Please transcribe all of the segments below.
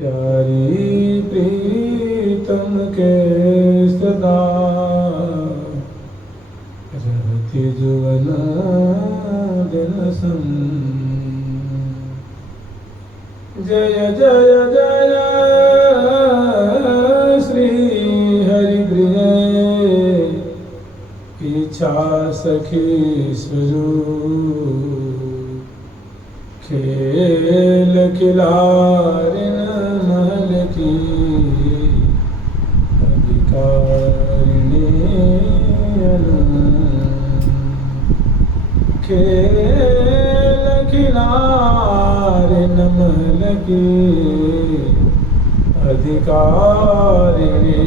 प्यारी प्रीतम के सदा रहती जुवन दिन संग। जय जय जय श्री हरि प्रिय इच्छा सखी स्वरूप खेल खिलारिन महल की अधिकारिणी खेल खिलारिन महल की अधिकारिणी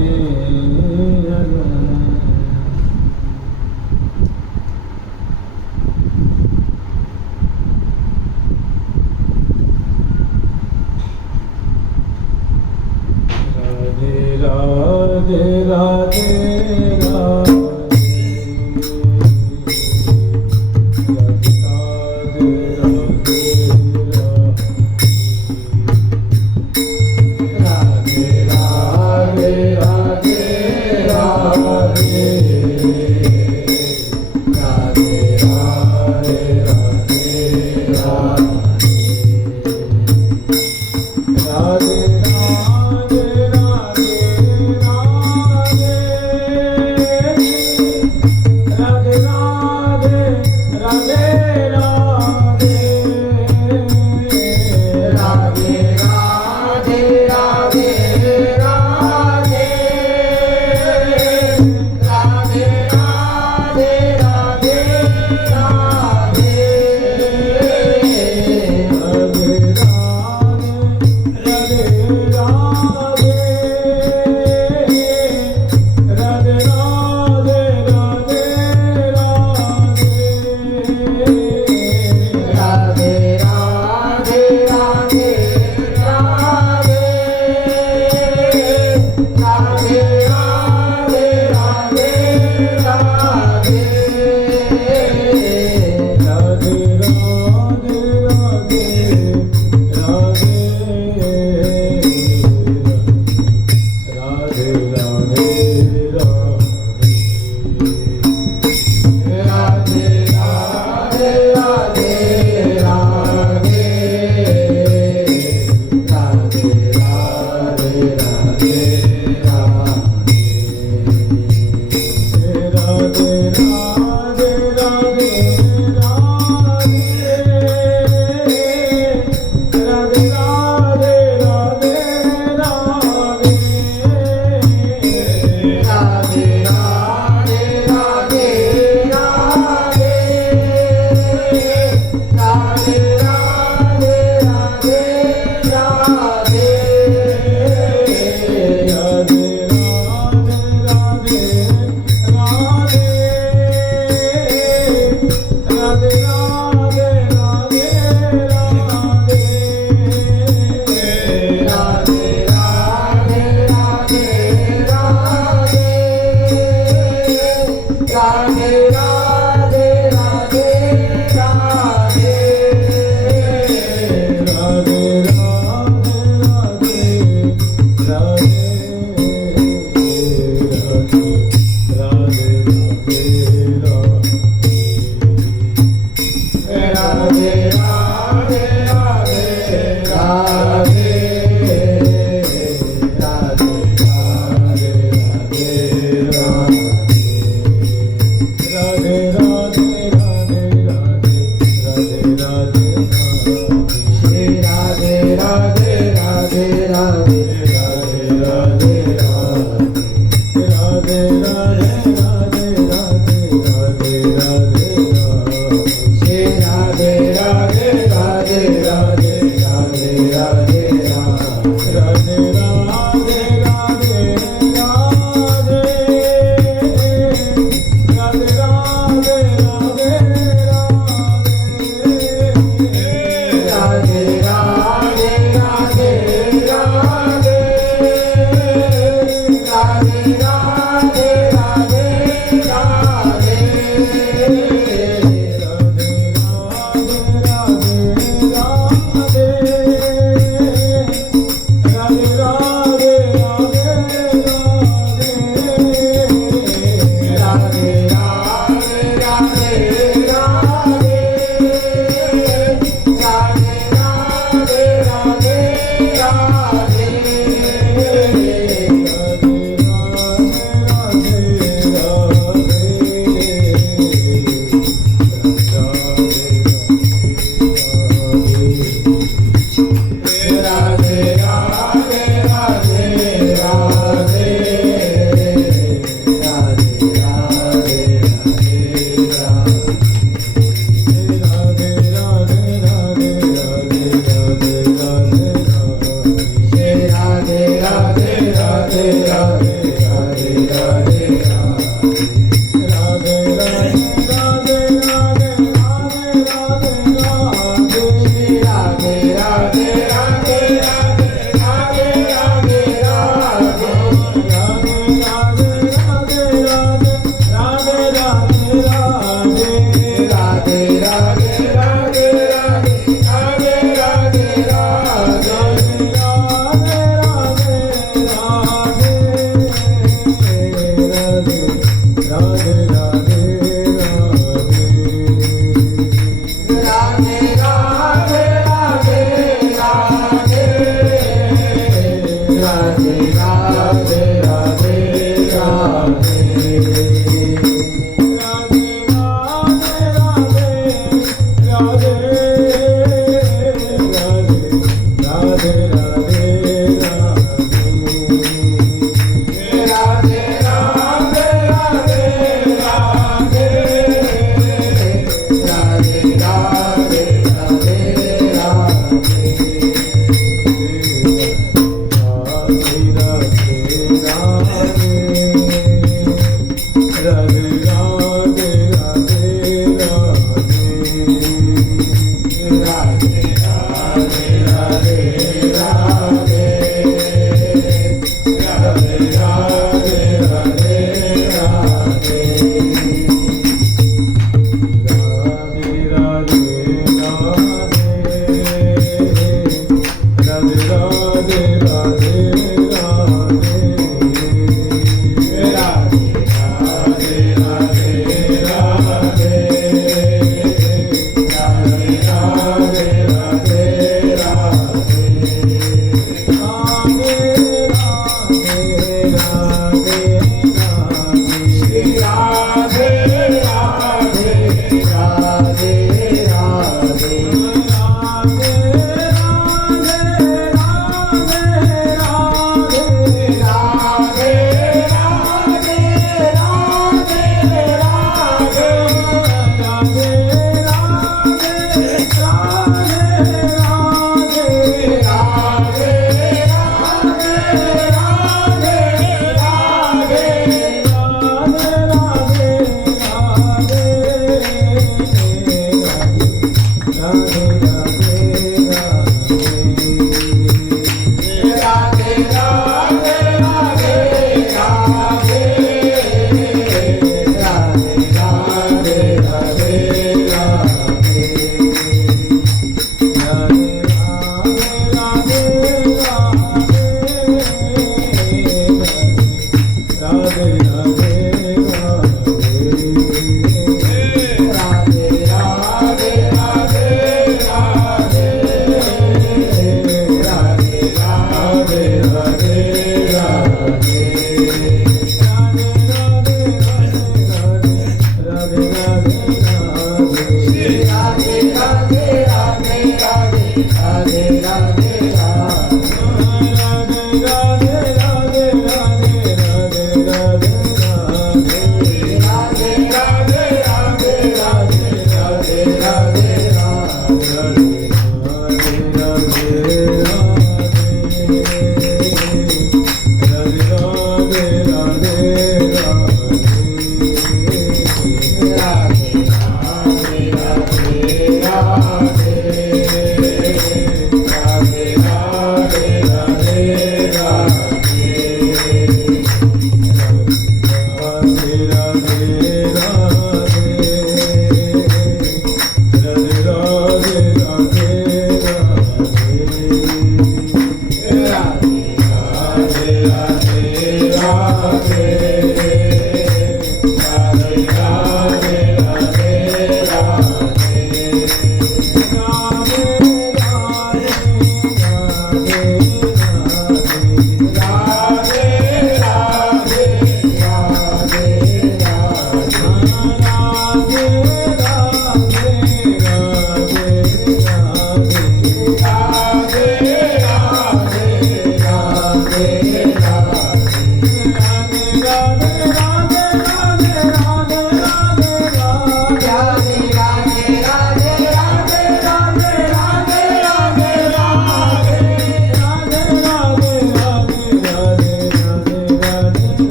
राधे राधे राधे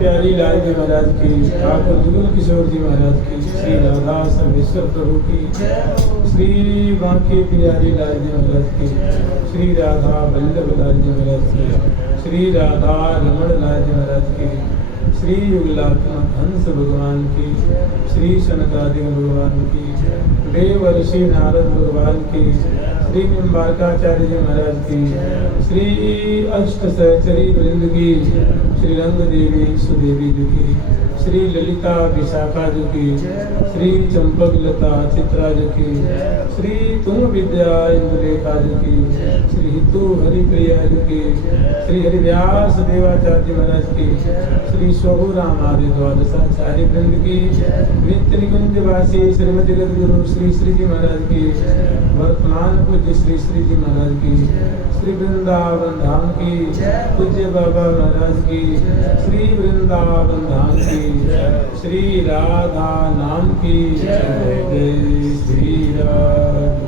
प्यारी लाल जी महाराज की, ठाकुर जुगल किशोर जी महाराज की, श्री राधा सर्वेश्वर प्रभु की, श्री बांके प्यारी लाल जी महाराज की, श्री राधा वल्लभ लाल जी महाराज की, श्री राधा रमण लाल जी महाराज की, श्री युगलात्मक हंस भगवान की, श्री सनकादिक भगवान की, देवर्षि नारद भगवान की, श्री निम्बारकाचार्य जी महाराज की, श्री अष्ट सहचरी वृंद की, श्री रंग देवी सुदेवी जी की, श्री ललिता विशाखा जी की, श्री चंपक लता चित्रा जी की, श्री तुंग विद्या इंदुलेखा जी की, श्री हितु हरिप्रिया जी की, श्री हरिव्यास देवाचार्य महाराज की, श्री स्वभु राम आदि द्वादशाचार्य वृंद की, नित्य निकुंज वासी श्रीमती जगत गुरु श्री श्री जी महाराज की, वर्तमान पूज्य श्री श्री जी महाराज की, श्री वृंदावन धाम की, पूज्य बाबा महाराज की, श्री वृंदावन धाम की, श्री राधा नाम की जय, श्री राधा।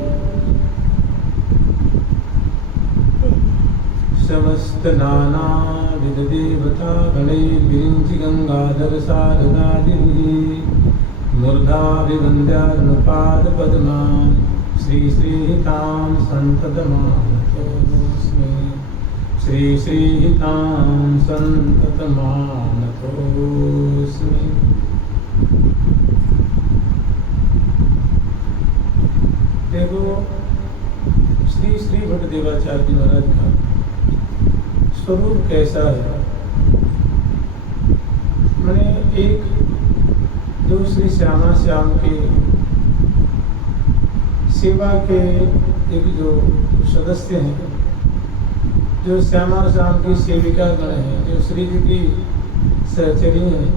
समस्त नाना विध देवता गणे विरिंचि गंगाधर शारदादि मूर्धा विवन्द्यानुपाद पद्मा श्री श्रीहितां संततमानतोऽस्मि, श्री श्रीहितां संततमानतोऽस्मि। देखो श्री श्री भट्टदेवाचार्य जी महाराज का स्वरूप कैसा है। मैंने एक जो श्री श्यामा श्याम के सेवा के एक जो सदस्य हैं, जो श्यामा श्याम की सेविका गण हैं, जो श्री जी की सहचरी हैं,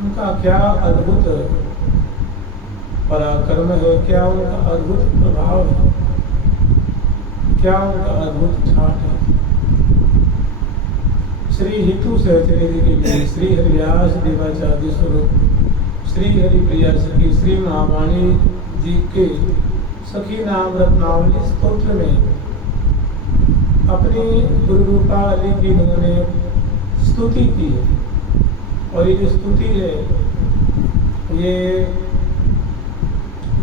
उनका क्या अद्भुत पराक्रम है, क्या उनका अद्भुत प्रभाव है, क्या उनका अद्भुत ठाठ है। श्री हितु सहचरी जी के लिए श्री हरिव्यास देवाचार्य स्वरूप श्री हरिप्रिया सखी श्री महावाणी जी के सखी नाम रत्नावली स्तोत्र में अपनी गुरु रूपावली की उन्होंने स्तुति की है। और ये जो स्तुति है ये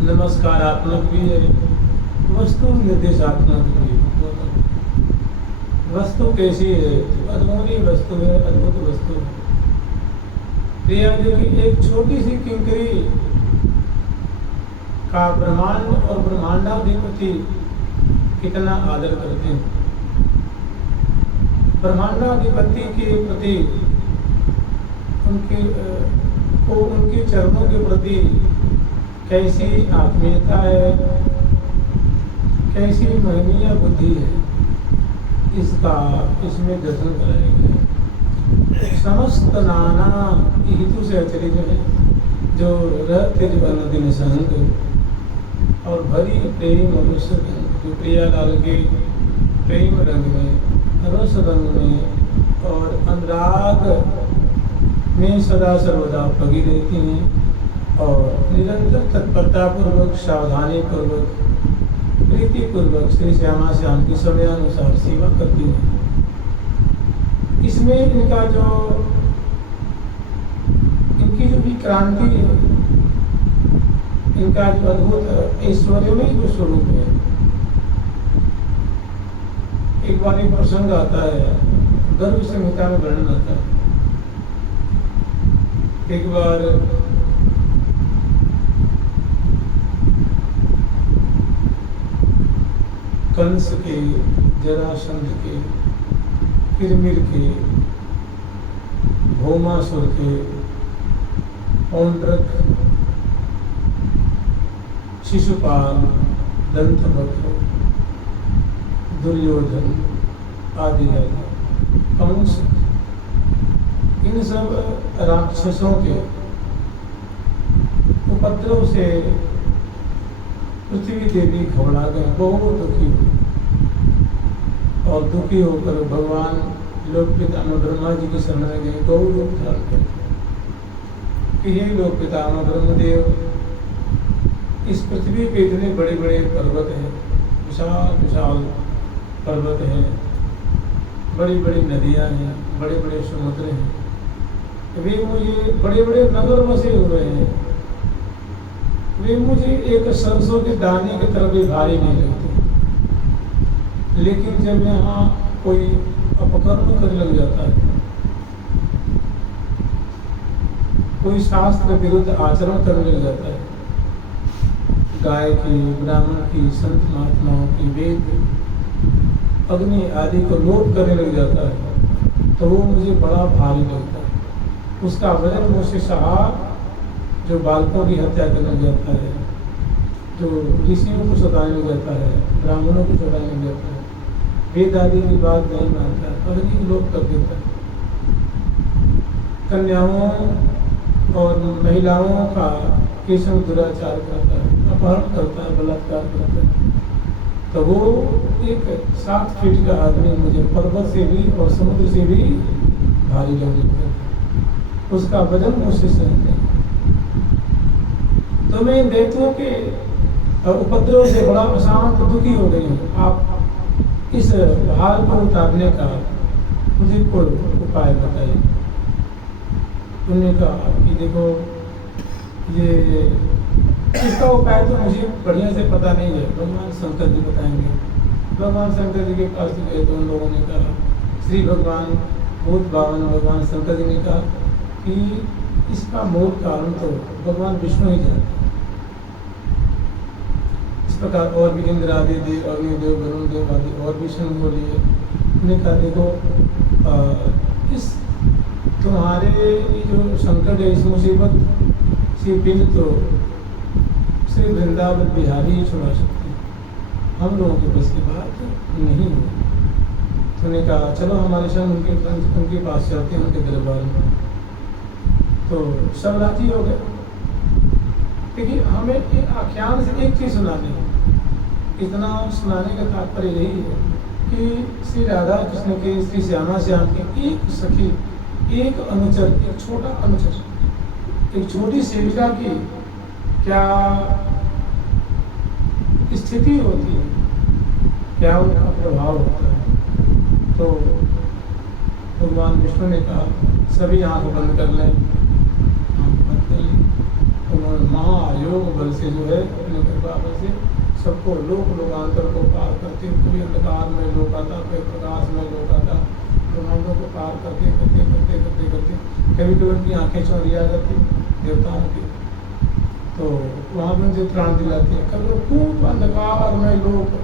नमस्कारात्मक भी है, वस्तु निर्देशात्मक भी है। वस्तु कैसी है? अधूरी वस्तु है, अद्भुत वस्तु है। प्रिया जी की एक छोटी सी किंकरी का ब्रह्मांड और ब्रह्मांडाधिपति कितना आदर करते हैं। ब्रह्मांडाधिपति के प्रति उनके चरणों के प्रति कैसी आत्मीयता है, कैसी महनीय बुद्धि है, इसका इसमें दर्शन कराएंगे। समस्त नाना हितु से अचरित है, जो रहते दिन संग और भरी प्रेम रस रंग, जो प्रियालाल के प्रेम रंग में, रस रंग में और अनुराग में सदा सर्वदा पगी रहती हैं और निरंतर तत्परता पूर्वक, सावधानी पूर्वक, प्रीति पूर्वक श्री श्यामा श्याम की समयानुसार सेवा करती हैं। इसमें इनका जो इनकी जो भी क्रांति है, इनका जो अद्भुत ऐश्वर्यमय जो स्वरूप है। एक बार एक प्रसंग आता है, गर्भ संहिता में वर्णन आता है। एक बार कंस के, जरासंध के, किरमिर के, भौमासुर के, पौंड्रक, शिशुपाल, दंतवक्र, दुर्योधन आदि कंस, इन सब राक्षसों के उपद्रव से पृथ्वी देवी घबरा गए, बहुत दुखी हुई और दुखी होकर भगवान लोक पितामह ब्रह्मा जी की शरण में गए, गौ रूप धारण कर कि हे लोक पितामह ब्रह्मदेव, इस पृथ्वी पे इतने बड़े बड़े पर्वत हैं, विशाल विशाल पर्वत हैं, बड़ी बड़ी नदियां हैं, बड़े बड़े समुद्र हैं, वे मुझे बड़े बड़े नगर बसे हुए हैं, वे मुझे एक सरसों के दाने की तरह भी भारी नहीं लगते। लेकिन जब यहाँ कोई अपकर्म करने लग जाता है, कोई शास्त्र विरुद्ध आचरण करने लग जाता है, गाय की, ब्राह्मण की, संत महात्माओं की, वेद अग्नि आदि को लोप करने लग जाता है, तो वो मुझे बड़ा भारी लगता है। उसका वजन मुझसे सहा जो बालकों की हत्या करने लग जाता है, जो ऋषियों को सताने लग जाता है, ब्राह्मणों को सताने लग जाता है, वेद आदि की बात नहीं मानता, अग्नि लोप कर देता है, कन्याओं और महिलाओं का केशव दुराचार करता है, अपहरण करता है, बलात्कार करता है। तो वो एक 7 फीट का आदमी मुझे पर्वत से भी और समुद्र से भी भारी लगने लगता है, उसका वजन मुझसे सहन नहीं। तो मैं इन दैत्यों के उपद्रव से बड़ा अशांत दुखी हो गई हूँ। आप इस भार को उतारने का मुझे कोई उपाय बताइए। उन्होंने कहा कि देखो, ये इसका उपाय तो मुझे बढ़िया से पता नहीं है, भगवान शंकर जी बताएंगे। भगवान शंकर जी के पास गए तो उन लोगों ने कहा, श्री भगवान भूत बावन भगवान शंकर जी ने कहा कि इसका मूल कारण तो भगवान विष्णु ही जानते हैं। इस प्रकार और भी इंद्र आदि देव, अग्निदेव, वरुण देव आदि और भी संग बोली है। उन्होंने कहा देखो, इस तुम्हारे ये जो संकट है, इस मुसीबत से पिंड तो श्री वृंदावन बिहारी ही छुड़ा सकते हैं, हम लोगों के बस की बात नहीं है। तो उन्होंने कहा चलो हमारे संग उनके पास चलते हैं, उनके दरबार में। तो सब राजी हो गए, क्योंकि हमें एक आख्यान से एक चीज़ सुनानी है। इतना सुनाने का तात्पर्य यही है कि श्री राधा कृष्ण के, श्री श्यामा श्याम के एक सखी, एक अनुचर, एक छोटा अनुचर, एक छोटी सेविका की क्या स्थिति होती है, क्या उनका प्रभाव होता है। तो भगवान विष्णु ने कहा सभी आंख बंद कर लें। आंख बंद कर ली। उन्होंने महायोग बल से जो है अपने कृपा बल से सबको लोकांतर को पार करते, पूरी अंधकार में लोक आता, फिर प्रकाश में लोक आता, ब्रह्मांडों को पार करते करते करते करते करते कभी कभी उनकी आंखें चौंधी आ जाती देवताओं की, तो वहाँ पर उनसे प्राण दिलाते हैं। कभी खूब अंधकार में लोग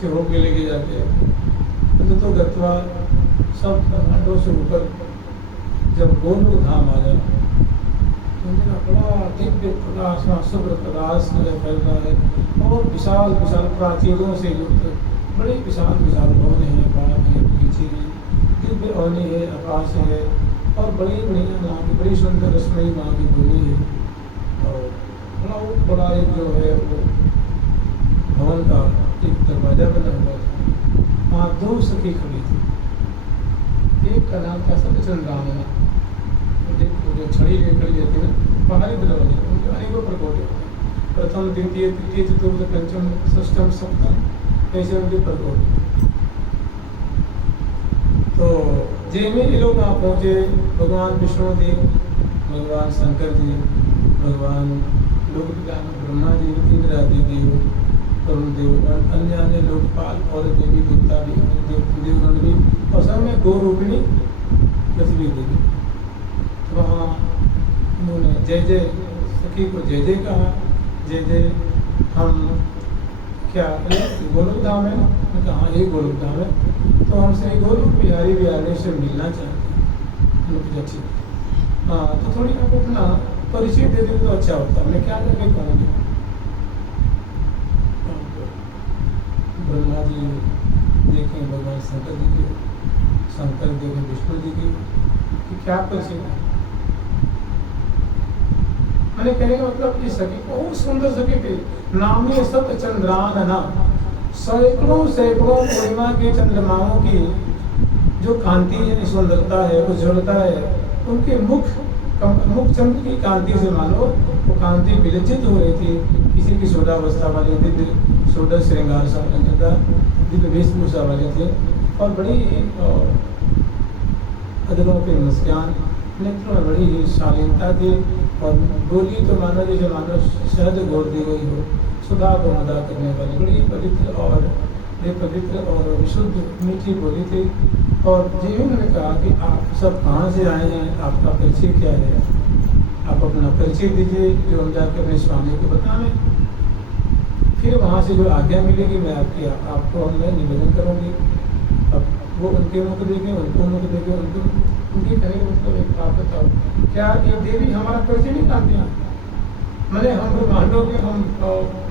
से होके लेके जाते हैं। तो गत्वा सब ब्रह्मांडों से ऊपर जब गोलोक धाम आ जाए तो उनका बड़ा दिव्य प्रकाश, शुभ्र प्रकाश फैल रहा है और विशाल विशाल प्राचीरों से युक्त बड़े विशाल विशाल भवन है, बाग है, बगीचे हैं, दिव्य अवनी है, आकाश है और बड़ी बढ़िया वहाँ की बड़ी सुंदर रसमयी वहाँ की भूमि है। और बड़ा एक जो है वो भवन का एक दरवाजा बना हुआ था, वहाँ 2 सखी खड़ी थी। एक का नाम था सत्यचंद्रामना, जो छड़ी लेकर जाती है बाहरी दरवाजे, उनके अनेकों प्रकोट होते हैं, प्रथम द्वितीय तृतीय चतुर्थ पंचम षष्ठम सप्तम, ऐसे उनके प्रकोट। तो जिनमें ये लोग वहाँ पहुँचे, भगवान विष्णु देव, भगवान शंकर जी, भगवान लोक ब्रह्मा जी, इंद्र आदि देव, वरुण देव, अन्य अन्य लोकपाल और देवी देवता भी, देवगण भी, और सब में गो रूपिणी पृथ्वी देवी। तो वहाँ उन्होंने जय जय सखी को जय जय कहा, जय जय हम क्या गोलोक धाम है, मैं कहा ये गोलोक धाम है, तो हमसे गोलोक बिहारी बिहारी से मिलना चाहते हैं। उन्होंने ठीक, हाँ तो थोड़ी आप अपना परिचय दे दें तो अच्छा होता। मैं क्या करके कहूँगी, ब्रह्मा जी देखें भगवान शंकर जी के, शंकर देखें विष्णु जी की, कि क्या परिचय है। मैंने कहने का मतलब ये सखी बहुत सुंदर सखी थी, नाम है सत्यचंद्रानना। सैकड़ों सैकड़ों पूर्णिमा के चंद्रमाओं की जो कांति है, सुंदरता है, उज्ज्वलता है, उनके मुख चंद्र की कांति से मानो वो कांति विलज्जित हो रही थी। किसी की सोडावस्था वाली दिव्य सोडा श्रृंगार सा था, दिव्य वेशभूषा वाले थे और बड़ी अदरों पे मुस्कान, नेत्रों में बड़ी ही शालीनता थी और बोली तो मानो जैसे मानो शहद घोल दी गई हो, सुधा को मदा करने वाली बड़ी पवित्र और पवित्र और विशुद्ध मीठी बोली थी। और जी उन्होंने कहा कि आप सब कहाँ से आए हैं, आपका परिचय क्या है, आप अपना परिचय दीजिए जो हम जाकर अपने स्वामी को बताएं। फिर वहाँ से जो आज्ञा मिलेगी मैं आपको मैं निवेदन करूँगी। अब वो उनके मुख देखें, उनको मुख देखें, उनकी कहने का मतलब एक आप बताओ क्या ये देवी हमारा परिचय नहीं जानती हैं? मैंने हम ब्रह्मांडों के हम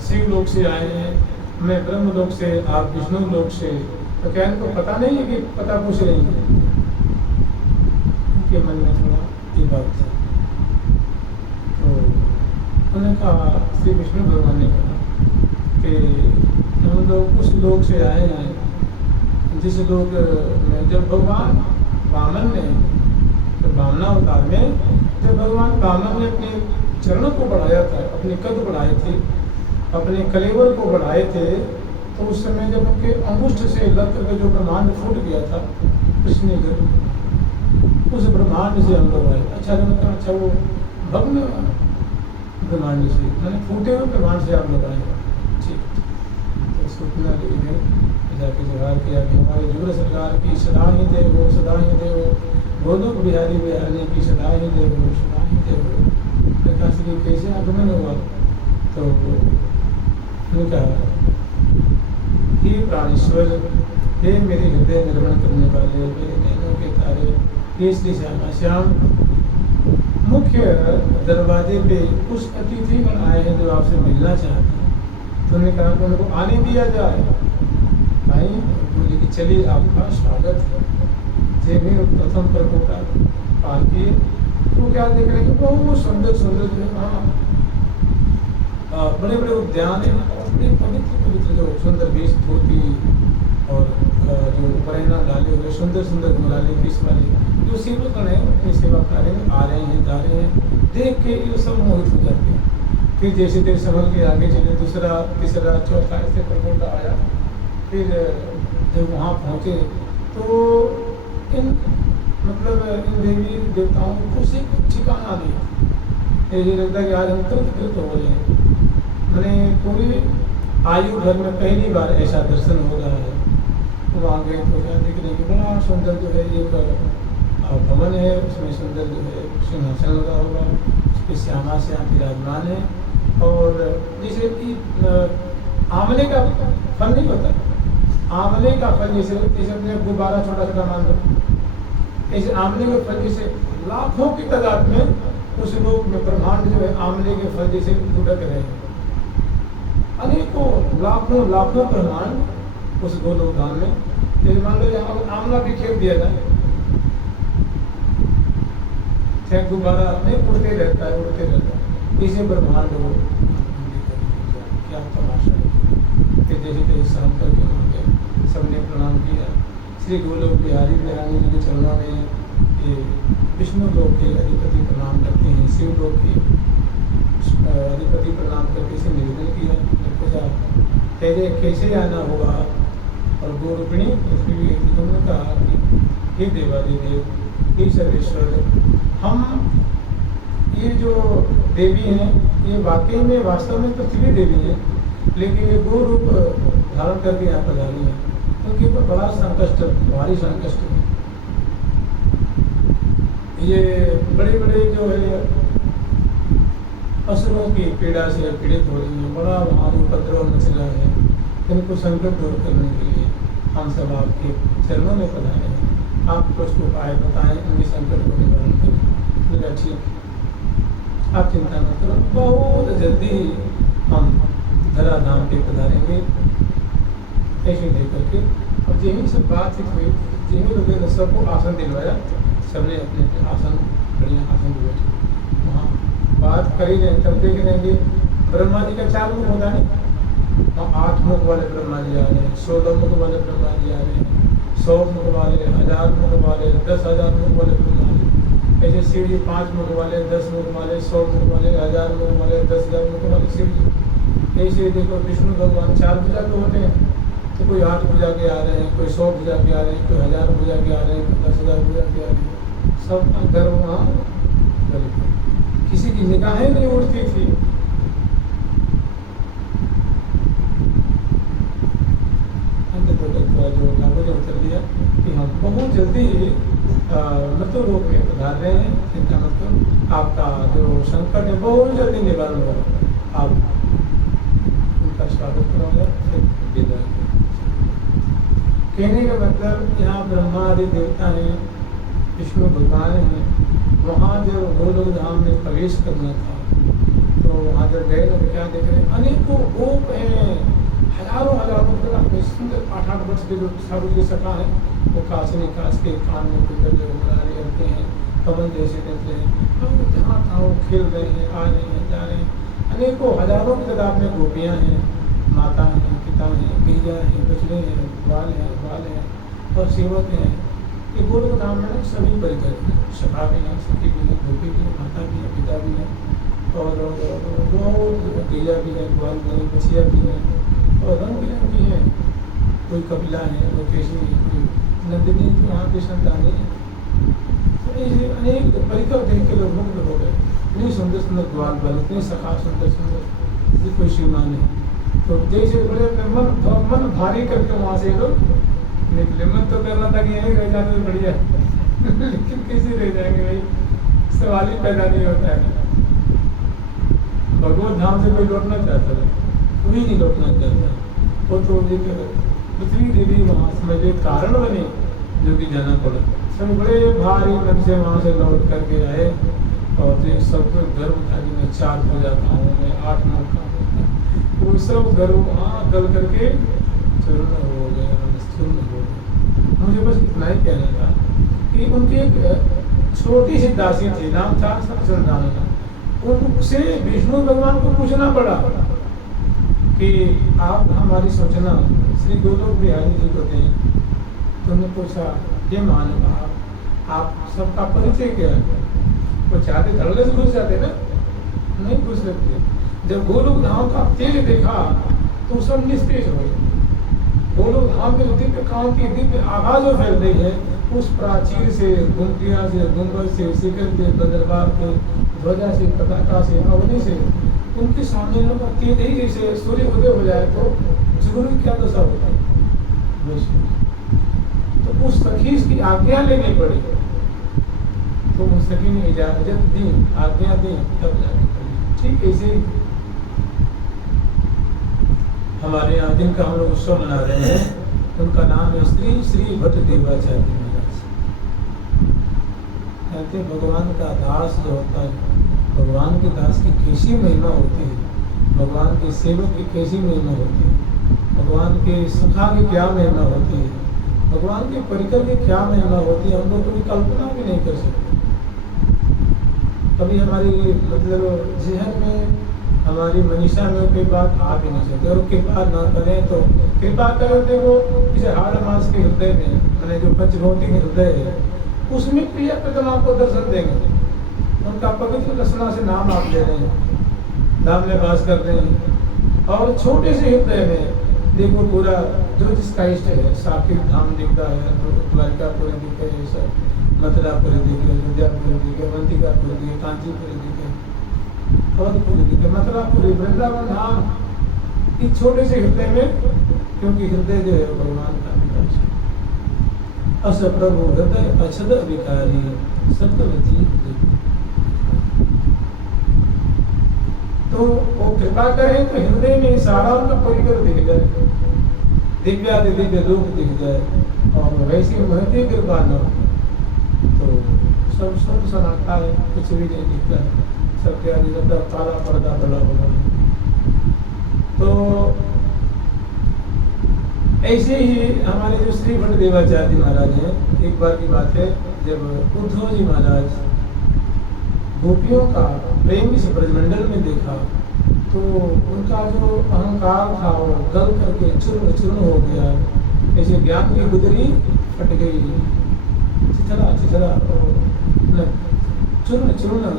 शिव लोक से आए हैं, मैं ब्रह्म लोक से, आप विष्णु लोक से, तो क्या इनको पता नहीं है कि पता पूछ रही है? उनके मन में थोड़ा ये बात थी। तो उन्होंने कहा, श्री विष्णु भगवान ने कहा कि हम लोग उस लोक से आए हैं जिस लोग में जब भगवान वामन ने, जब वामनावतार में जब भगवान वामन ने अपने चरणों को बढ़ाया था, अपने कद बढ़ाए थे, अपने कलेवर को बढ़ाए थे, तो उस समय जब उनके अंगुष्ठ से लग करके जो ब्रह्मांड फूट गया था कृष्ण गर्भ, उस ब्रह्मांड से हम लोग आए। अच्छा वो भग्न ब्रह्मांड से, मैंने फूटे हुए ब्रह्मांड से आप लोग आए। ठीक, तो सूचना ली जाके जोहार किया कि हमारे जुगल सरकार की सदा ही देव हो, सदा ही देव हो, गोलोक बिहारी बिहारी की सदा ही देव हो, सदा ही देव हो। प्रकाश जी कैसे आगमन हुआ? तो उनका हे प्राणेश्वर, हे मेरे हृदय निर्माण करने वाले, मेरे नैनों के तारे, हे श्री श्यामा श्याम, मुख्य दरवाजे पे उस अतिथिगण आए हैं जो आपसे मिलना चाहते हैं। तो उन्होंने कहा कि उनको आने दिया जाए। भाई बोले कि चलिए आपका स्वागत है। जे भी प्रथम प्रकोटा पार किए तो क्या देख रहे हैं, बहुत सुंदर सुंदर जो है बड़े बड़े उद्यान हैं और बड़े पवित्र पवित्र जो सुंदर वेश धोती और जो उपरना डाले हुए सुंदर सुंदर गुलाले केस वाले जो सेवकगण हैं अपनी सेवा कार्य में आ रहे हैं, जा रहे हैं, देख के ये सब मोहित हो जाते हैं। फिर जैसे देर संभल के आगे चले, दूसरा तीसरा चौथा ऐसे प्रकोटा आया। फिर जब वहाँ पहुँचे तो इन देवी देवताओं को से कुछ ठिकाना नहीं। ये लगता है कि आज हम कृत हो रहे हैं। मैंने पूरी आयु भर में पहली बार ऐसा दर्शन हो रहा है। वहाँ गए तो क्या देखने की बड़ा सुंदर जो है एक भवन है, उसमें सुंदर जो है सिंहासन लगा होगा, उस पर श्यामा श्याम विराजमान है। और जैसे कि आंवले का फल नहीं होता, आंवले का फल जैसे अपने गुब्बारा छोटा छोटा मान लो, ऐसे आंवले के फल जैसे लाखों की तादाद में उस लोक में ब्रह्मांड जो है आंवले के फल जैसे लुढ़क रहे हैं। अनेकों लाखों लाखों ब्रह्मांड उस गोलोक धाम में। जैसे मान लो यहाँ आंवला भी खेल दिया जाए, चाहे गुब्बारा नहीं उड़ते रहता है, उड़ते रहता है, इसे ब्रह्मांड हो। क्या तमाशा है। फिर जैसे तैसे सहन करके वहाँ गए, सबने प्रणाम किया। श्री गोलोक बिहारी बिहारी जी के चरणों में ये विष्णु लोक के अधिपति प्रणाम करते हैं, शिव लोक के अधिपति प्रणाम करके से निवेदन किया, कहते कैसे आना होगा। और गोरूपिणी पृथ्वी उन्होंने कहा कि हे देवादिदेव, हे सर्वेश्वर, हम ये जो देवी हैं ये वाकई में वास्तव में पृथ्वी देवी है, लेकिन ये गो रूप धारण करके यहाँ पधारी है। उनके ऊपर बड़ा संकष्ट, भारी संकष्ट है। ये बड़े बड़े जो है असुरों की पीड़ा से पीड़ित हो रही है, बड़ा वहाँ उपद्रव मच रहा है। इनको संकट दूर करने के लिए हम सब आपके चरणों में पधारे हैं। आप कुछ उपाय बताएं उनके संकट को निवारण करें। मेरा ठीक, आप चिंता मत करो, बहुत जल्दी हम धराधाम पे पधारेंगे। ऐसे देख करके और यही सब बातचीत हुई, जिन्हीं लोगों ने सबको आसन दिलवाया, सबने अपने अपने आसन, बढ़िया आसन पे बैठे। वहाँ बात कर ही रहे, तब देख रहे हैं कि ब्रह्मा जी का 4 मुख होता नहीं, वहाँ 8 मुख वाले ब्रह्मा जी आ रहे हैं, 16 मुख वाले ब्रह्मा जी आ रहे हैं, 100 मुख वाले, 1000 मुख वाले, 10,000 मुख वाले ब्रह्मा जी। ऐसे शिव जी 5 मुख वाले, 10 मुख वाले, 100 मुख वाले, 1000 मुख वाले, 10,000 मुख वाले शिव जी। ऐसे देखो विष्णु भगवान 4 भुजा के होते हैं, तो कोई 8 भुजा के आ रहे हैं, कोई 100 भुजा के आ रहे हैं, कोई 1000 भुजा के आ रहे हैं, कोई 10,000 भुजा के आ रहे हैं। सबका गर्व वहाँ गल गया। किसी की निगाहें नहीं उड़ती थी। जो लागू ने उत्तर दिया कि हम बहुत जल्दी मृत्यु लोक में पधार रहे हैं, चिंता मत करो, आपका जो संकट है बहुत जल्दी निवारण होगा, आप उनका स्वागत करोगे। फिर विदा कहने का मतलब यहाँ ब्रह्मा आदि देवता हैं, विष्णु भगवान हैं। वहाँ जब गोलोक धाम में प्रवेश करना था तो वहाँ जब गए तो क्या देख रहे हैं, अनेकों गोप हैं, हजारों हजारों सुंदर 8-8 वर्ष के जो ठाकुर की सखा है वो कांच के कान में कुकर रहते हैं, कमल जैसे देते हैं, हम जहाँ था वो खेल रहे हैं, आ रहे हैं, जा रहे हैं। अनेकों हजारों की तादाद में गोपियाँ हैं, माता हैं, पिता हैं, भैया हैं, बछड़े हैं, बाल हैं और सेवक हैं। ये गोलोक धाम में सभी परिकर हैं, सखा भी हैं, सखी भी हैं, गोपी भी हैं, माता भी है, पिता भी है और भैया भी है, ग्वाल भी है, बछिया भी है और रंग बिरंगी है। कोई कपिला है, कोई केशवी है, कोई नंदिनी तो वहाँ की संतानी है। तो ऐसे अनेक परिकर देख के लोग मुग्ध हो गए। इतनी सुंदर सुंदर ग्वाल बाल, इतनी सखा सुंदर सुंदर, कोई सीमा नहीं। तो जैसे बड़े मन भारी करके वहाँ से लोग निकले। मन तो करना था कि यहीं रह जाते तो बढ़िया लेकिन कैसे रह जाएंगे भाई, सवाल ही पैदा नहीं होता है। भगवत धाम से कोई लौटना चाहता है, कोई नहीं लौटना चाहता। वो तो पृथ्वी देवी वहाँ समझे कारण बने जो कि जाना पड़ा। सब बड़े भारी मन से वहाँ से लौट करके आए और तो सबको गर्व था कि मैं 4 हो जाता हूँ, मैं 8-9 का, वो सब गर्व वहाँ गल करके चूर्ण हो गए, चूर्ण हो गए। मुझे बस इतना ही कहना था कि उनकी एक छोटी सी दासी थी, नाम था संदाना। उनसे विष्णु भगवान को पूछना पड़ा कि आप हमारी सूचना श्री गोलोक बिहारी जी को दें। तो उन्होंने पूछा, ये महानुभाव आप सबका परिचय क्या है? वो चाहते धड़ल्ले से घुस जाते ना, नहीं घुस सकते। जब गोलोक धाम का तेज देखा तो सब निस्तेज हो गए। गोलोक धाम में दिव्य कांति, दिव्य आवाज जो फैल रही है, उस प्राचीर से, गुमटिया से, गुंबद से, शिखर से, बदरबार से, ध्वजा से, पताका से, अवनी से, उनके सामने लोग तेज ही जैसे सूर्य उदय हो जाए तो जुगनू की क्या दशा होता है। तो उस सखी की आज्ञा लेनी पड़ी, तो उन सखी ने इजाजत दी, आज्ञा दी, तब जाके करी। ठीक ऐसे ही हमारे यहाँ जिनका हम लोग उत्सव मना रहे हैं, उनका नाम है श्री भट्ट देवाचार्य महाराज। कहते भगवान का दास जो होता है, भगवान के दास की कैसी महिमा होती है, भगवान के सेवक की कैसी महिमा होती है, भगवान के सखा की क्या महिमा होती है, भगवान के परिकर की क्या महिमा होती है, हम लोग कभी कल्पना भी नहीं कर सकते। कभी हमारी मतलब जहन में, हमारी मनीषा में कोई बात आ भी नहीं सकती। और कृपा ना करें तो कृपा करें, देखो इसे हाड़ मास के हृदय में, मैंने जो पंचभौतिक हृदय है उसमें प्रिय प्रथम आपको दर्शन देंगे। उनका पवित्र रचना से नाम आप ले रहे हैं, नाम में वास कर रहे हैं। और छोटे से हृदय में देखो पूरा जो जिसका इष्ट है, साकिब धाम दिखता है, द्वारिकापुर दिखे, सब मथुरापुर दिखे, अयोध्यापुर दिखे, अवंतिकापुर दिखे, कांचीपुर दिखे, अवधपुर दिखे, मथुरापुर, वृंदावन धाम, इस छोटे से हृदय में, क्योंकि हृदय जो है भगवान का निवास है। अस प्रभु हृदय अछद विकारी सत्वती। तो वो कृपा करें तो हृदय में सारा उनका परिकर दिख जाए, दिव्यादि दिव्य रूप दिख जाए। और वैसी महती कृपा न तो सब सब सनाता है, कुछ भी नहीं दिखता है, सबके आगे जब काला पर्दा पड़ा हुआ है। तो ऐसे ही हमारे जो श्री भट्ट देवाचार्य जी महाराज हैं, एक बार की बात है, जब उद्धव जी महाराज गोपियों का प्रेम इस ब्रजमंडल में देखा तो उनका जो अहंकार था वो गल करके चूर्ण चूर्ण हो गया। जैसे ज्ञान की गुदरी फट गई, चिथड़ा चिथड़ा चूर्ण चूर्ण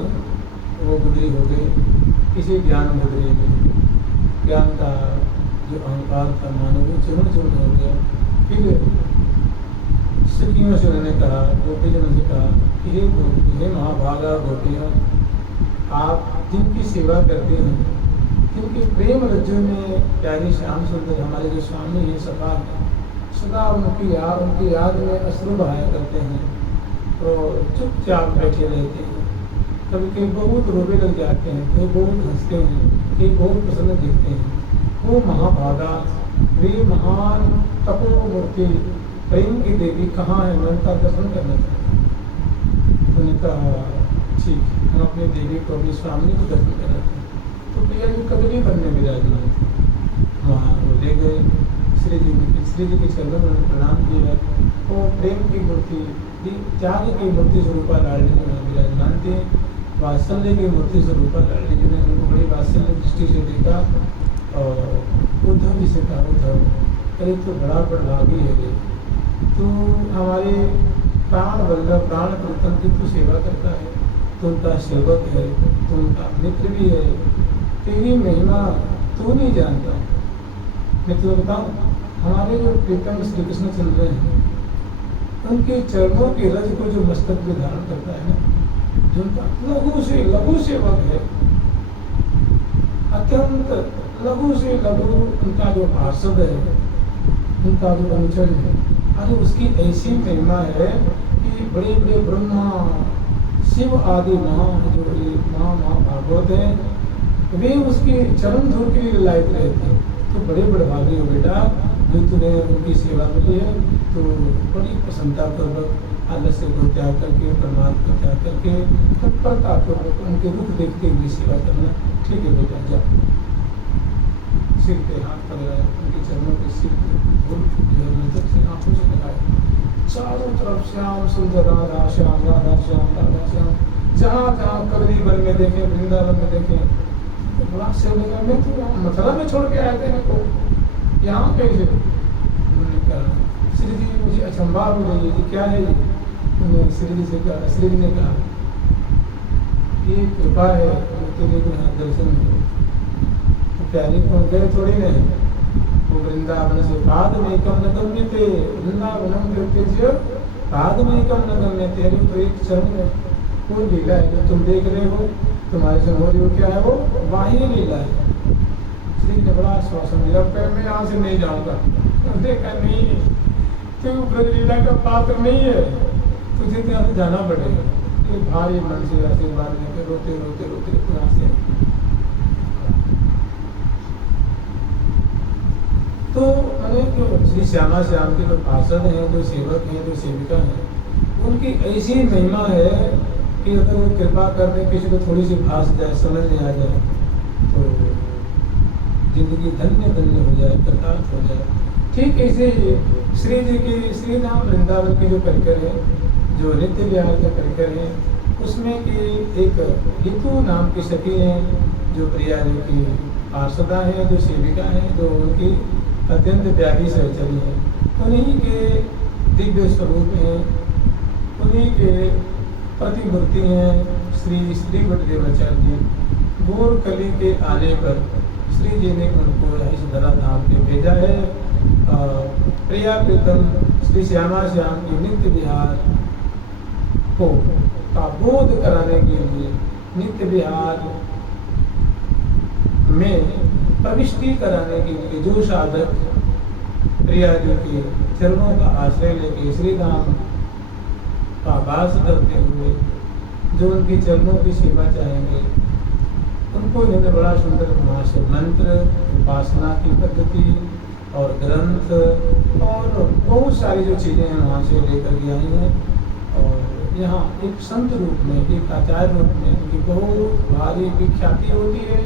वो गुदरी हो गई। इसी ज्ञान गुदरी में ज्ञान का जो अहंकार था मानव वो चूर्ण चूर्ण हो गया। फिर सखियों से उन्होंने कहा, गोपीजनों से कहा हे महाभागा गोपियों, आप जिनकी सेवा करते हैं, जिनके प्रेम रज्जु में प्यारी श्याम सुंदर हमारे जो स्वामी हैं सखा हैं, सदा उनकी याद में अश्रु बहाया करते हैं, तो चुपचाप बैठे रहते हैं। कभी कभी बहुत रोने लग जाते हैं, कभी बहुत हंसते हैं, कभी बहुत प्रसन्न दिखते हैं। वो महाभागा, वे महान तपोमूर्ति प्रेम की देवी कहाँ है, मैं उनका दर्शन करना चाहता हूँ। तो उन्होंने कहा ठीक, हम अपनी देवी को, अपनी स्वामी को दर्शन करना चाहते हैं। तो प्रिया जी कदली वन में विराजमान थे, वहाँ वो ले गए श्री जी के चरणों में प्रणाम किया। वो प्रेम की मूर्ति, त्याग की मूर्ति स्वरूपा लाडली जी में विराजमान थे, वात्सल्य की मूर्ति स्वरूपा लाडली जी ने उनको बड़ी वात्सल्य दृष्टि से देखा और उद्धव जी से कहा, उद्धव अरे तो बड़ा बड़भागी है रे, तो हमारे प्राण वल्लभ प्राण प्रीतम की तू सेवा करता है, तो उनका सेवक है, तो उनका मित्र भी है, तेरी महिमा तू नहीं जानता। मैं तो बताऊँ, हमारे जो प्रीतम श्री कृष्ण चंद्र हैं, उनके चरणों के रज को जो मस्तक में धारण करता है ना, जो उनका लघु सेवक है, अत्यंत लघु से लघु उनका जो पार्षद है, उनका जो अनुचर है, अरे उसकी ऐसी महिमा है कि बड़े बड़े ब्रह्मा शिव आदि महाभागवत है, वे उसके चरण धूल के लिए लायक रहते हैं। तो बड़े भागी हो बेटा, जो तूने उनकी सेवा मिली है, तो बड़ी प्रसन्नता पूर्वक आलस्य को त्याग करके, प्रमाद को त्याग करके, तत्परता पूर्वक उनके रूप देखते हुए सेवा करना। ठीक है बेटा, जा। सिर पे हाथ पकड़ाया, उनके चरणों के सिर धूल जो है नजर से आंखों से लगाए। चारों तरफ श्याम सुंदर राधा श्याम, राधा श्याम, राधा श्याम, जहाँ जहाँ कबरी वन में देखे, वृंदावन में देखे, तो बड़ा से लगा, मैं तो यहाँ मथुरा में छोड़ के आए थे मेरे को, यहाँ कैसे? उन्होंने कहा श्री जी मुझे अचंभा हो रही है कि क्या है ये? उन्होंने श्री जी से कहा, श्री जी ने कहा ये कृपा है, तेरे को यहाँ दर्शन हो। तो प्यारी को गए थोड़ी नहीं, वो वृंदावन से पाद में कम न गम्यते, वृंदावनम कृत्य पाद में कम न गम्यते। अरे तो एक क्षण में वो लीला है जो तुम देख रहे हो, तुम्हारे से हो रही हो, क्या है वो? बाह्य लीला है। श्री ने बड़ा आश्वासन दिया, मैं यहाँ से नहीं जाऊँगा। देखा नहीं, तू ब्रज लीला का पात्र नहीं है, तुझे यहाँ से जाना पड़ेगा। ये भारी मन से आशीर्वाद लेकर रोते रोते रोते यहाँ से। तो मैंने जो श्री श्यामा श्याम के जो पार्षद हैं, जो सेवक हैं, जो सेविका हैं, उनकी ऐसी महिमा है कि अगर वो कृपा कर दे, किसी को थोड़ी सी भास जाए, समझ में आ जाए, तो जिंदगी धन्य धन्य हो जाए, कृतार्थ हो जाए। ठीक ऐसे श्री जी की, श्री धाम वृंदावन की जो परिकर है, जो नित्य विहार के परिकर है, उसमें कि एक हितु नाम की सखी हैं, जो प्रिया जी की पार्षदा हैं, जो सेविका हैं, जो उनकी अत्यंत प्यारी सहचरी है, उन्हीं के दिव्य स्वरूप हैं, उन्हीं के प्रतिमूर्ति हैं श्री श्री वटदेवाचार्य जी। घोर कली के आने पर श्री जी ने उनको इस धरा धाम पे भेजा है। प्रिया प्रीतम श्री श्यामा श्याम की नित्य विहार को का बोध कराने के लिए, नित्य विहार में प्रविष्टि कराने के लिए जो साधक प्रिया जी के चरणों का आश्रय लेके श्री धाम का वास करते हुए जो उनके चरणों की सेवा चाहेंगे, उनको इन्होंने बड़ा सुंदर वहाँ से मंत्र, उपासना की पद्धति और ग्रंथ और बहुत सारी जो चीज़ें हैं वहाँ से लेकर के आई हैं। और यहाँ एक संत रूप में, एक आचार्य रूप में उनकी बहुत भारी विख्याति होती है,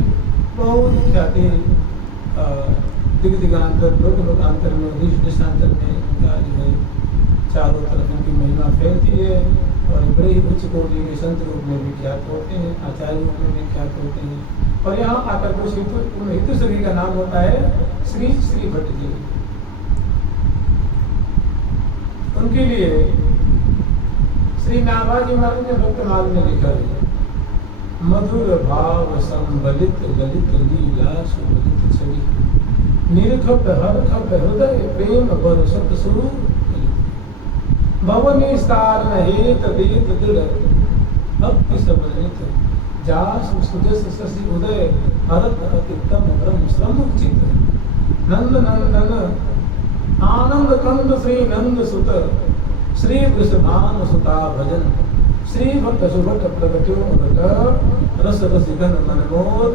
बहुत ख्याति दिग दिगांतर, लोक लोकांतर में, देश देशांतर में उनका जो है चारों तरफ उनकी महिमा फैलती है। और बड़े ही उच्च कोटि के संत रूप में विख्यात होते हैं, आचार्य रूप में विख्यात होते हैं। और यहाँ आकर कुछ हितु सभी का नाम होता है श्री श्री भट्ट जी। उनके लिए श्री नाभाजी महाराज ने भक्तमाल में लिखा है, मधुर भाव संबलित ललित लीला सुबलित छवि, निरखप हरखप हृदय प्रेम बरसत स्वरूप। भवनी स्तार हेत वेद दृढ़ भक्ति समन्वित जास सुजस शशि उदय हरत अतितम ब्रह्म समुचित नंद नंदन आनंद कंद श्री नंद सुत श्री वृषभान सुता भजन श्री भट्ट सुभट प्रगट्यो भट रस रसिकन मनमोद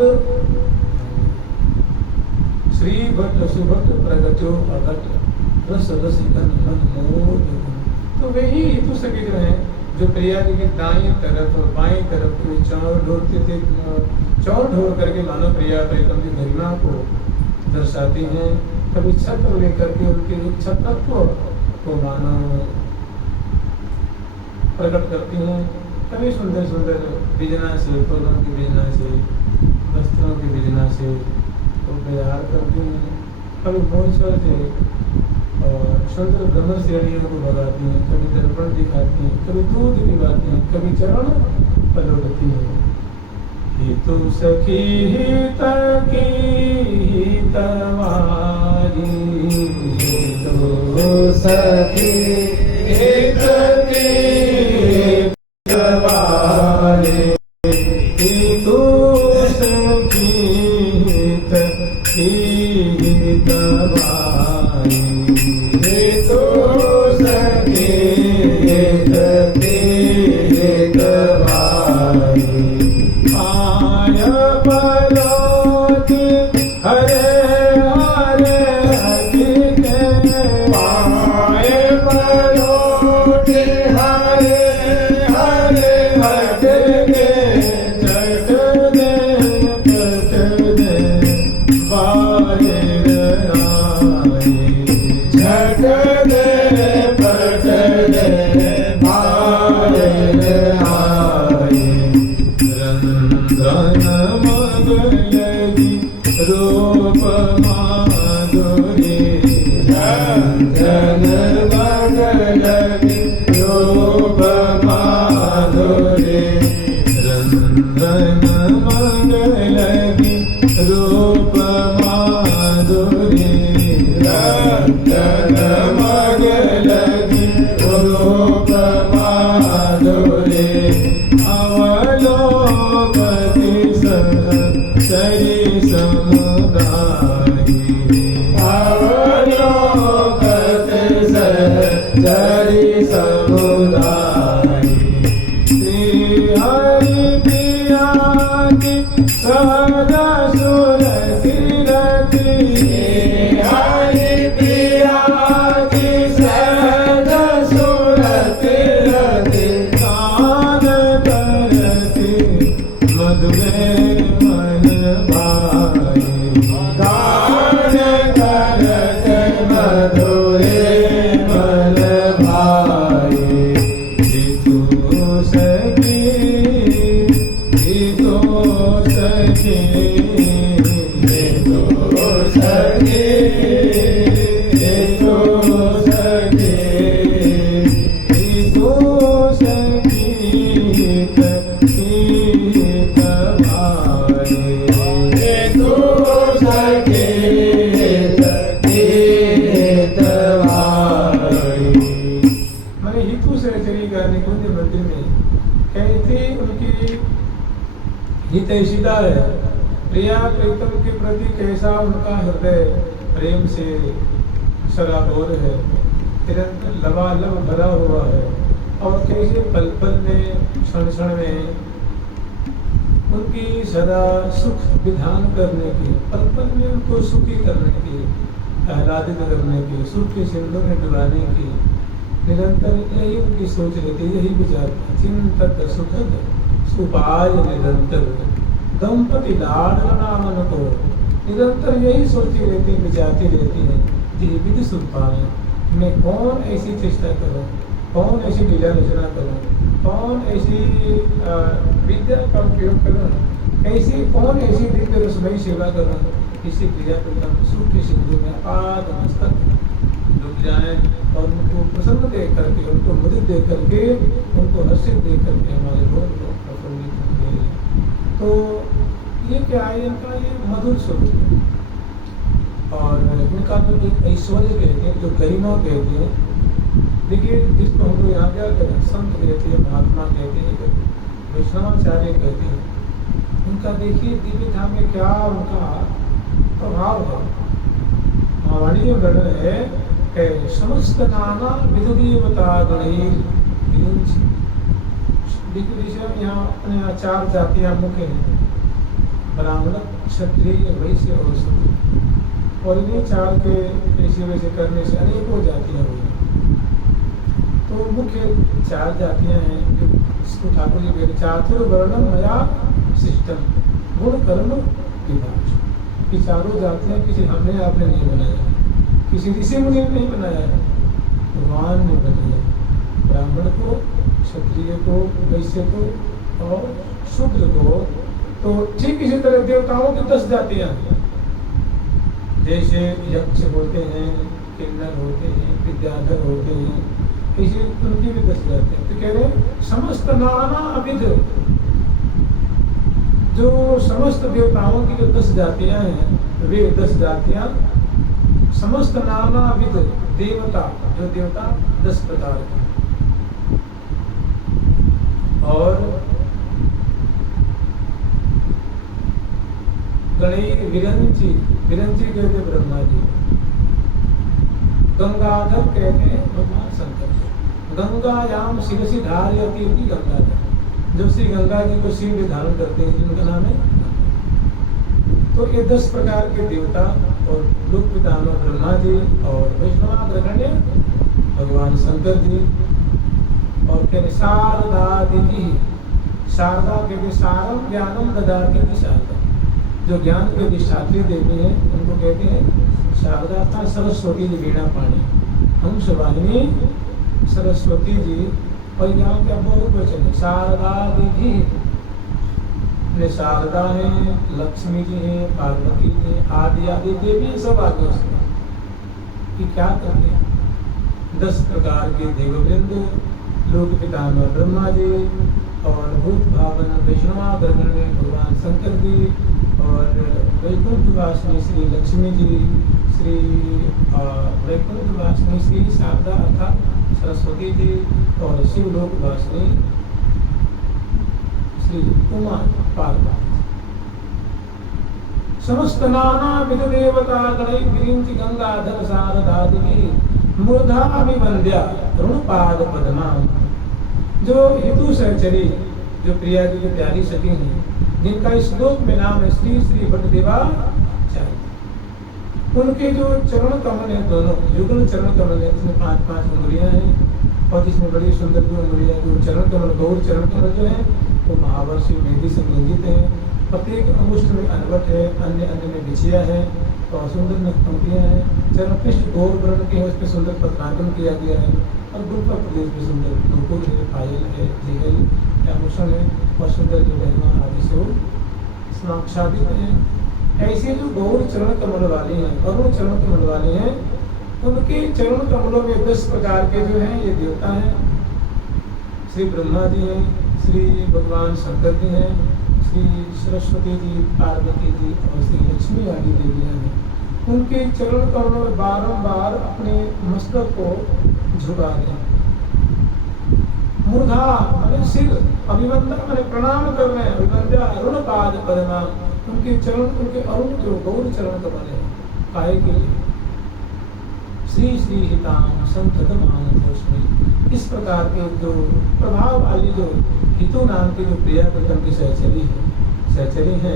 श्री भट्ट सुभट प्रगट्यो भट रस रसिकन मनमोद। तो वही हेतु सके जो है जो प्रिया जी के दाएं तरफ और बाएं तरफ को चौर ढोरते थे, चौर ढोर करके मानव प्रिया प्रीतम की गरिमा को दर्शाती हैं। कभी छत्र लेकर के उनके छत्रत्व को मानव प्रकट करती हैं, कभी सुंदर सुंदर बिजना से, फूलों की बिजना से, वस्त्रों की बिजना से वो व्यवहार करती हैं, कभी मोचर से और सुंदर भ्रमर श्रेणियों को भगाती हैं, कभी दर्पण दिखाती हैं, कभी दूध पिलाती हैं, कभी चरण पलोड़ती हैं। हितु सखी हित की हितवारी, हितु सखी हित की हितवारी, हितु सखी हित की हितवारी, हितु सखी हित की हितवारी। पलोति हरे हरे हकिते पाए पलोति हरे हरे हकिते चट दे पट दे बारे आई, झट दे पट दे बारे आई। रंगन मगलगी रूप माधुरी, रंगन मगलगी रूप माधुरी, रंगन मगलगी रूप माधुरी, रंगन मगलगी रूप माधुरी। अवलोकति सरी समुदायी, अवलोकति सरी समुदायी। श्री हरि प्रिया की सदा सुरति रति, हरि प्रिया की सदा सुरति रति, कान करती मधुरे मन भाई, गान करते मधुरे मन भाई। हितु सखी हितु सखी हितु सखी हितु सखी हितु सखी हित की हितवारी, हितु सखी हित की हितवारी। मैंने हितु सहचरी का निकुंज मंदिर में कैसी उनकी हितैषिता है, प्रिया प्रीतम के प्रति कैसा उनका हृदय प्रेम से सराबोर है, निरंतर लबालब भरा हुआ है, और कैसे पल पल में क्षण क्षण में उनकी सदा सुख विधान करने की, पल पल में उनको सुखी करने की, आह्लादित करने की, सुख के सिंधु में डुबाने की निरंतर यही उनकी सोच रहती, यही विचार। चिंतत सुखद सुपाय निरंतर दंपति लाडना मन को, निरंतर यही सोचती रहती, विचारती रहती है कि विधि सुख पाए। मैं कौन ऐसी चेष्टा करूं, कौन ऐसी लीला रचना करूं, कौन ऐसी विद्या का उपयोग करूं, कैसी कौन ऐसी दिव्य रसमयी सेवा करूं, किसी प्रिया प्रीतम सुख के सिंधु में आपाद मस्तक डूब जाए और उनको प्रसन्न देख करके, उनको मुदित देख करके, उनको हर्षित देख करके हमारे लोग प्रफुल्लित होंगे। तो ये क्या है, इनका ये मधुर स्वरूप है, और इनका जो एक ऐश्वर्य कहते हैं, जो गरिमा कहते हैं, देखिए, जिसको हम लोग यहाँ क्या कहते हैं, संत कहते हैं, महात्मा कहते हैं, वैष्णवाचार्य कहते हैं, उनका देखिए दिव्य धाम में क्या उनका प्रभाव है। महावाणी में वर्णन है, समस्त नाना विध देवता गणेश। देखिए यहाँ अपने यहाँ 4 जातियां मुख्य हैं, ब्राह्मण, क्षत्रिय, वैश्य और शूद्र, और इन्हीं 4 के ऐसे वैसे करने से अनेकों जातियां हुई। तो मुख्य 4 जातियां हैं जो इसको ठाकुर जी कहते चातुर्वर्णम मया सिस्टम गुण कर्म विभाग। ये चारों जातियां किसी हमने आपने नहीं बनाया, किसी ऋषि मुनि ने नहीं बनाया है, भगवान ने बनाया। ब्राह्मण को, क्षत्रिय को, वैश्य को और शूद्र को। तो ठीक इसी तरह देवताओं की 10 जातियां हैं, जैसे यक्ष होते हैं, किन्नर होते हैं, विद्याधर होते हैं, इसी उनकी भी 10 जातियां। तो कह रहे समस्त नाना अविध, जो समस्त देवताओं की जो 10 जातियां हैं, वे 10 जातियां समस्त नाना विध देवता, जो देवता 10 प्रकार के, और गणेश विरंची, विरंची कहते ब्रह्मा जी, गंगाधर कहते हैं भगवान शंकर। गंगायाम शिरसि धारयति गंगाधर, जो श्री गंगा जी को सिर में धारण करते हैं, जिनका नाम है। तो ये 10 प्रकार के देवता और लोक पितामह ब्रह्मा जी, और वैष्णवाग्रगण्य भगवान शंकर जी, और कहते शारदा देवी। शारदा कहते सारम ज्ञानम ददाती थी शारदा, जो ज्ञान के अधिष्ठात्री देवी हैं, उनको कहते हैं शारदा। था सरस्वती जी वीणा पाणी, हंस वाहिनी सरस्वती जी। और यहाँ क्या बहुत वचन है, शारदा देवी ने शारदा है, लक्ष्मी जी है, पार्वती है, आदि आदि देवी सब आगे उसमें। कि क्या करते हैं 10 प्रकार के देववृंद, लोक पितामह ब्रह्मा जी, और भूत भावन वैष्णवाग्रगण्य भगवान शंकर जी, और वैकुंठ वासिनी श्री लक्ष्मी जी, श्री वैकुंठ वासिनी श्री शारदा अर्थात सरस्वती जी, और शिवलोक वासिनी श्री उमा पार्वती। समस्त नाना विध देवता गणै विरिंचि गंगाधर शारदादि मूर्धा विवंद्या ऋणपाद पद्मा। जो हितु सहचरी, जो प्रिया जी की प्यारी सखी हैं, जिनका इस श्लोक में नाम है श्री श्री भट्टदेवाचार्य, उनके जो चरण कमल है, दोनों युगल चरण कमल है, जिसमें 5-5 उंगलियां हैं, और जिसमें बड़ी सुंदर जो उंगलियां, जो चरण कमल, गौर चरण कमल जो है वो महावर्षी मेहंदी से व्यंजित है। प्रत्येक अंगुष्ठ में अनवट है, अन्य अन्य में बिछिया है, और सुंदर पंक्तियां हैं। चरण पृष्ठ गौर वर्ण के है, उस पर सुंदर पत्रांकन किया गया है, और गुप्ता प्रदेश में सुंदर नुपुर है, पायल है, जेहल आभूषण है, और सुंदर जो गहना आदि से वो स्नाक्षादित है। ऐसे जो गौर चरण कमल वाले हैं, अरुण चरण कमल वाले हैं, उनके चरण कमलों में 10 प्रकार के जो हैं ये देवता हैं। श्री ब्रह्मा जी हैं, श्री भगवान शंकर जी हैं, श्री सरस्वती जी, पार्वती जी, और श्री लक्ष्मी आदि देवियां हैं। उनके चरण कमलों में बारंबार अपने मस्तक को झुका दें। मूर्धा माने सिर, अभिवंदन माने प्रणाम कर रहे हैं, अभिवंद्या अरुण पाद पद्मा। उनके चरण, उनके अरुण जो गौर चरण कमल है, काय के लिए श्री श्री हिताम संततमानतोस्मि। इस प्रकार के जो प्रभाव वाली जो हितु नाम की जो प्रिया प्रथम की सहचरी है,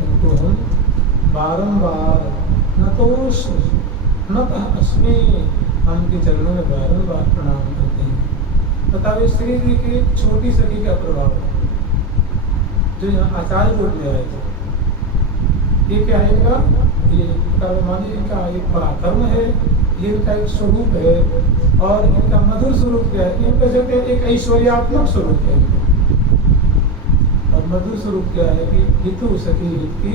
उनको हम बारंबार नतोष नतः अस्मि, हम के चरणों में बारंबार प्रणाम करते हैं। बताओ श्री जी की छोटी सखी का प्रभाव जो यहाँ आचार्य रूप में आए थे, ये क्या है इनका, ये मान लीजिए इनका एक पराक्रम है, ये इनका एक स्वरूप है, और इनका मधुर स्वरूप क्या है, इनका कहते हैं एक ऐश्वर्यात्मक स्वरूप है। और मधुर स्वरूप क्या है कि हितु सखी हित की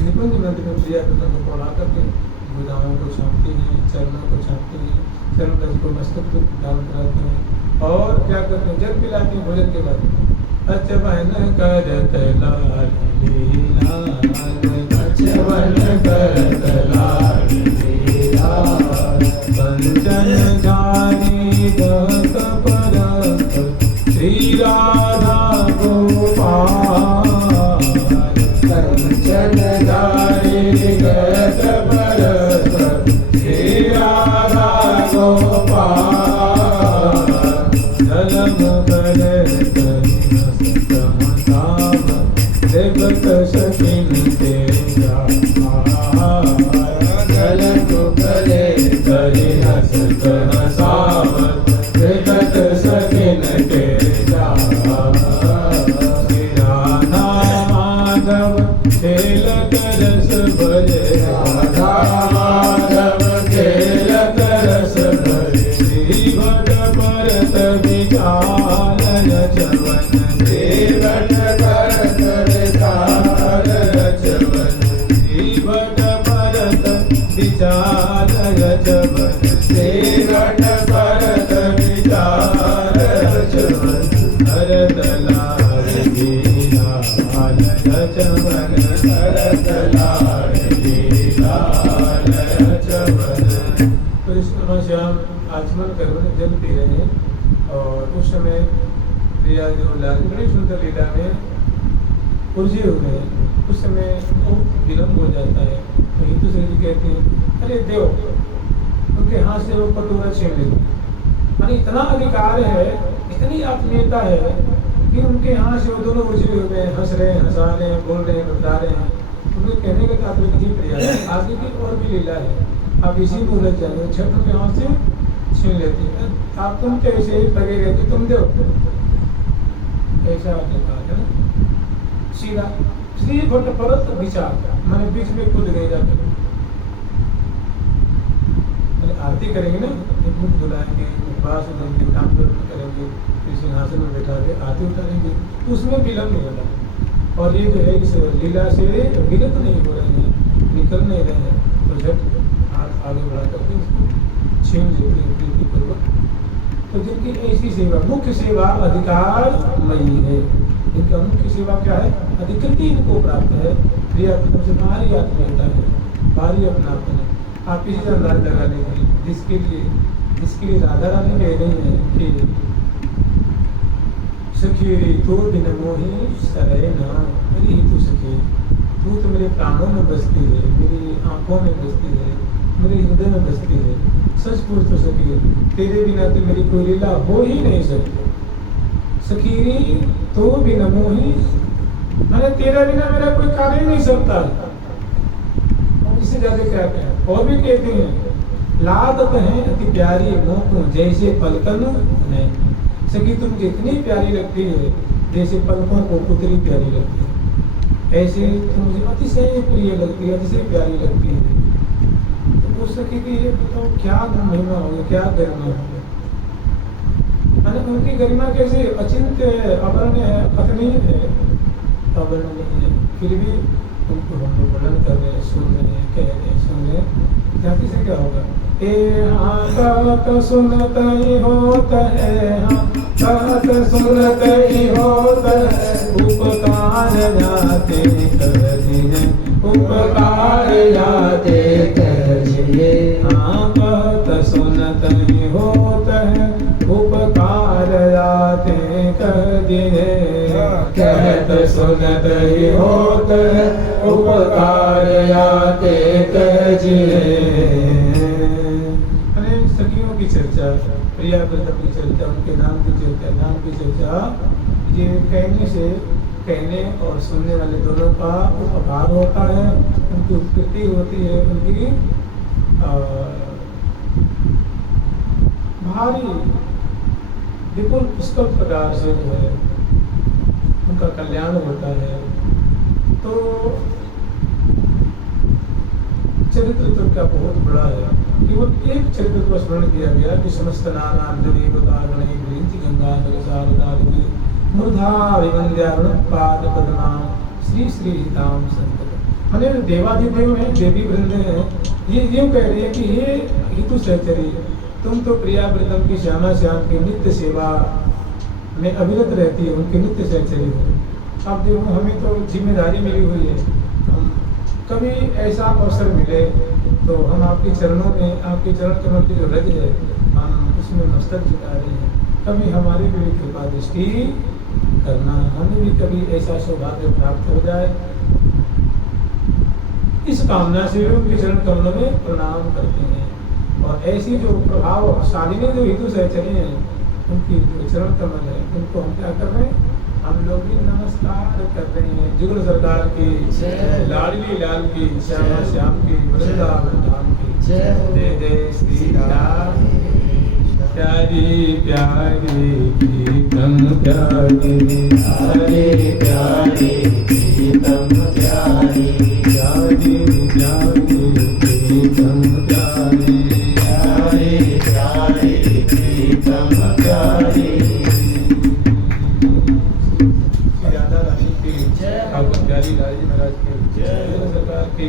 निकुंज मंत्र में प्रिया प्रथम को पढ़ा करके भुजाओं को छापते हैं, चरणों को छापते हैं, चरण रज को मस्तक को धारण कराते हैं, और क्या करते हैं, जल पिलाते हैं भोजन के बाद। अचवन करत लाडली लाल, अचवन करत लाडली लाल, कंचन करे करी हसतमताव देखत सकिन तेजा जल को करे करी हसत हसाव देखत सकिन तेजा श्री राधा माधव खेल करस भरे राधा माधव खेल करस भरे श्री भट परत विचार रचवन श्री भट परत विचार रचवन श्री भट परत विचार रचवन श्री भट परत विचार रचवन भरत लाल लीला रचवन भरत लाल लीला रचवन। तो इस समय से हम आचमन करके जल पी रहे हैं और उस समय प्रिया जो लाल बड़ी सुंदर लीला में उलझे हुए हैं, उस समय बहुत विलम्ब हो जाता है। तो हिंदू जी कहते हैं अरे देव, उनके हाथ से वो कटोरा छीन लेते, मानी इतना अधिकार है, इतनी आत्मीयता है कि उनके यहाँ से वो दोनों उलझे हुए हैं, हंस रहे हैं, हंसा रहे हैं, बोल रहे हैं, बता रहे हैं। उनके कहने का तात्पर्य किसी प्रिया आगे की और भी लीला है, आप इसी में उलझ जाएंगे। छठ के हाथ से छीन लेती है, आप तुम तो ऐसे ही लगे रहते, तुम दो ऐसा अधिकार है ना। सीधा श्री भट परत विचार मैंने बीच में कूद गए जाकर आरती करेंगे ना, मुख धुलाएंगे, बास देंगे, काम करेंगे, फिर सिंहासन में बैठा के आरती उतारेंगे, उसमें विलम्ब नहीं होगा। और ये जो है इस लीला से विलत नहीं हो रहे हैं, निकल नहीं रहे हैं, तो झट हाथ आगे बढ़ा करके उसको छीन लेते हैं प्रीतिपूर्वक। तो जिनकी ऐसी सेवा, मुख्य सेवा अधिकार मई है, इनका मुख्य सेवा क्या है, अधिकृति इनको प्राप्त है, प्रिया प्रथम से भारी आत्मीयता है, भारी अपनापन है। आप इसी से अंदाज लगा लेंगे जिसके लिए राधा रानी कह रही है कि सखी तो बिन मोही सरे ना, मेरी ही तू सखी, तू तो मेरे प्राणों में बसती है, मेरी आंखों में बसती है, मेरे हृदय में बसती है। सच पूछ तो सखी, तेरे बिना तो मेरी कोई लीला हो ही नहीं सकती। सखी तो बिन मोही, मैंने तेरा बिना मेरा कोई कार्य नहीं सकता। इससे ज्यादा क्या कहें, और भी कहते हैं लादत है अति प्यारी मोह जैसे पलकन नहीं। सखी तुम जितनी प्यारी लगती है जैसे पलकों को पुतली प्यारी लगती है, ऐसे तुम मुझे अतिशय प्रिय लगती है, अतिशय प्यारी लगती है। तो उस सखी की ये बताओ क्या महिमा होगी, क्या गरिमा होगी। उनकी गरिमा कैसे अचिंत्य है, अवर्ण्य है, अखनीय है, अवर्णनीय है, फिर भी उनको हम लोग वर्णन कर रहे हैं, सुन रहे हैं, कह रहे हैं, सुन रहे हैं। जाति से क्या होगा, ए हाँ कहत सुनत ही होता है, हाँ कहत सुनत ही होता है, उपकार जाते करिए, उपकार जाते करिए। हाँ कहत सुनत ही होता है, उपकार जाते करिए, कहत सुनत ही होता है, उपकार जाते करिए। सखियों की चर्चा, प्रिया प्रथम की चर्चा, उनके नाम की चर्चा, नाम की चर्चा, ये कहने और सुनने वाले दोनों का उपकार होता है, उनकी उत्पत्ति होती है, उनकी भारी विपुल पुष्कल प्रकार से जो है उनका कल्याण होता है। तो चरित्र तो क्या बहुत बड़ा है, केवल एक चरित्र को स्मरण किया गया कि समस्त नानाम देवता गणे विरिंचि गंगा जगसारदा मूर्धा विवंद्यारुण पाद पद्माम श्री श्री हिताम संतत। माने देवाधिदेव हैं, देवी वृंद हैं, ये यूँ कह रही है कि हे हितु सहचरी, तुम तो प्रिया वृंदम की श्यामा श्याम की नित्य सेवा में अविरत रहती है, उनकी नित्य सहचरी हो। अब देखो हमें तो जिम्मेदारी मिली हुई है, कभी ऐसा अवसर मिले तो हम आपके चरणों में, आपके चरण कमल की जो रज है, हम उसमें मस्तक झुका रहे हैं। कभी हमारे भी कृपा दृष्टि करना, हमें भी कभी ऐसा सौभाग्य प्राप्त हो जाए, इस कामना से वे उनके चरण कमलों में प्रणाम करते हैं। और ऐसी जो प्रभावशालिनी जो हितु सहचरी हैं, उनकी जो चरण कमल है उनको हम क्या कर रहे हैं, हम लोग भी नमस्कार कर रहे हैं। जुगल सरकार की लाडली लाल की, श्यामा श्याम की, वृंदावन धाम की जय जय श्री राम। प्यारी प्यारी प्रीतम प्यारी, प्यारे प्यारे प्रीतम प्यारी, प्यारी प्यारी प्रीतम प्यारी, प्यारे प्यारे प्रीतम प्यारी। राधा रानी की, ठाकुर प्यारी लाल जी महाराज की, सरकार की।